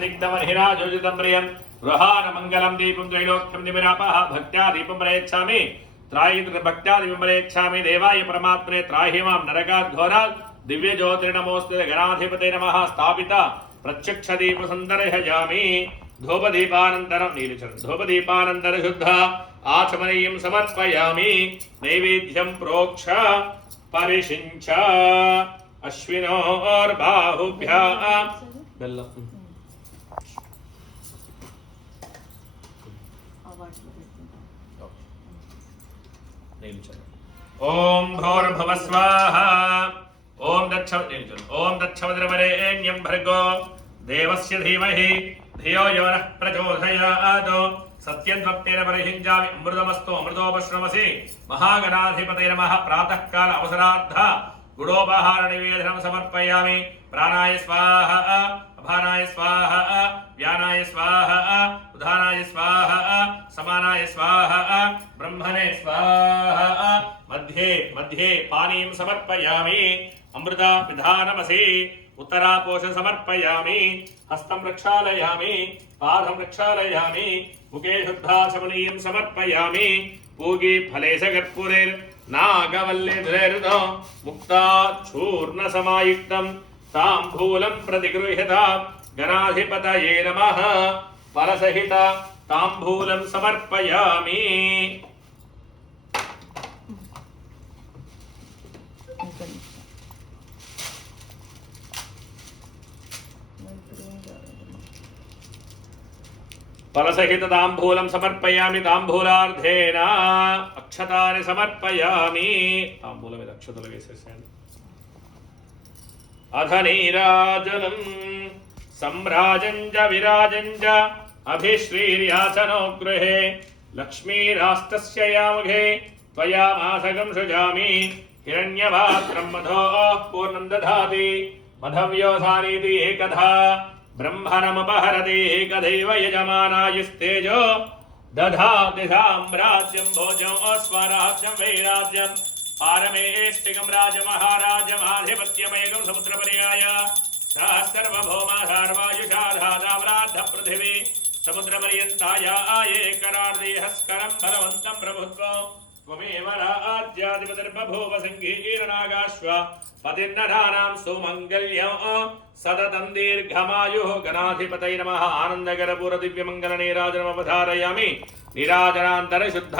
स्निग्धमहिराजोजितं प्रियं गृहानमङ्गलं दीपं त्रैलोक्यं निमिरापः भक्त्या दीपं प्रयच्छामि भक्त्या दीपं प्रयच्छामि देवाय परमात्मने त्राहि मां नरकात् घोरात् दिव्य ज्योतिर्नमोऽस्तुते गणाधिपते नमः स्थापित प्रत्यक्ष दीप संदर्शयामि धूपदीपानन्तरं नीलचरण धूपदीपानन्तर शुद्ध आचमनीयं समर्पयामि नैवेद्यं प्रोक्ष परिशिञ्च अश्विनोर्बाहुभ्यां बेल्लम् ओम भूर्भुवः स्वाहा ओम दक्षवद्रवरेण्यं भर्गो देवस्य धीमहि धियो यो नः प्रचोदयात् सत्यद्वक्तेन परिहिञ्जामि अमृतमस्तु अमृतोपश्रमसि महागणाधिपतये नमः प्रातः काल अवसरार्थ गुडोपहार निवेदनं समर्पयामि प्राणाय स्वाहा अपानाय स्वाहा व्यानाय स्वाहा उदानाय स्वाहा समानाय स्वाहा ब्रह्मणे स्वाहा मध्ये मध्ये पानीं समर्पयामि अमृत पिधानमसि उत्तरापोष समर्पयामि हस्तं प्रक्षालयामि पादं प्रक्षालयामि मुखे शुद्धाचमनीयं समर्पयामि पूगी फले नागवल्लीधृतो मुक्ता चूर्ण समायुक्तं ताम्बूलं प्रतिगृह्यता गणाधिपतये नमः फलसहित ताम्बूलं समर्पयामि फलसहित ताम्बूलं समर्पयामि ताम्बूलार्धेन अक्षतानि समर्पयामि ताम्बूलं अक्षतలు వేసేసాను अध नीराजनं सम्राजं च विराजं च अभिश्रीर्यासनो गृहे लक्ष्मीरास्तस्य यामुखे त्वया मासगं सृजामि हिरण्यपात्रं मधोः पूर्णं दधाति मधव्योधानीति एकधा ब्रह्मणमपहरति एकदैव यजमानायुस्तेजो दधाति साम्राज्यं भोजं स्वराज्यं वैराज्यं पारमेष्टिकं राजमहाराजमाधिपत्यमेकं समुद्रपर्याय सर्वभौमा सार्वायुषा धाताव्राद्ध पृथिवी समुद्रपर्यन्ताय एकरार्देहस्करं बलवन्तं प्रभुत्वं त्वमेव राज्याधिपतिर्बभूव सङ्गीर्णागाश्व पतिर्नराणां सुमङ्गल्यं सततं दीर्घमायुः गणाधिपतये नमः आनन्दकरपूर दिव्यमङ्गलनीराजनमवधारयामि नीराजनान्तरशुद्ध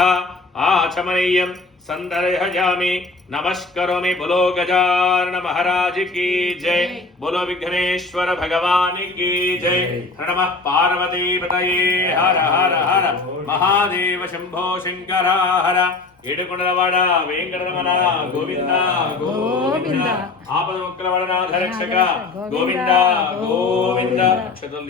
आचमनीयं संदर्शयामि नमस्करोमि बोलो गजानन महाराज की जय बोलो विघ्नेश्वर भगवान की जय नमः पार्वती पतये हर हर हर महादेव शंभो शंकर हर ఏడుకొండలవాడ వెంకటరమణ గోవింద గోవింద ఆపద ముక్కలవాడ నాథ రక్షక గోవింద గోవింద అక్షతలు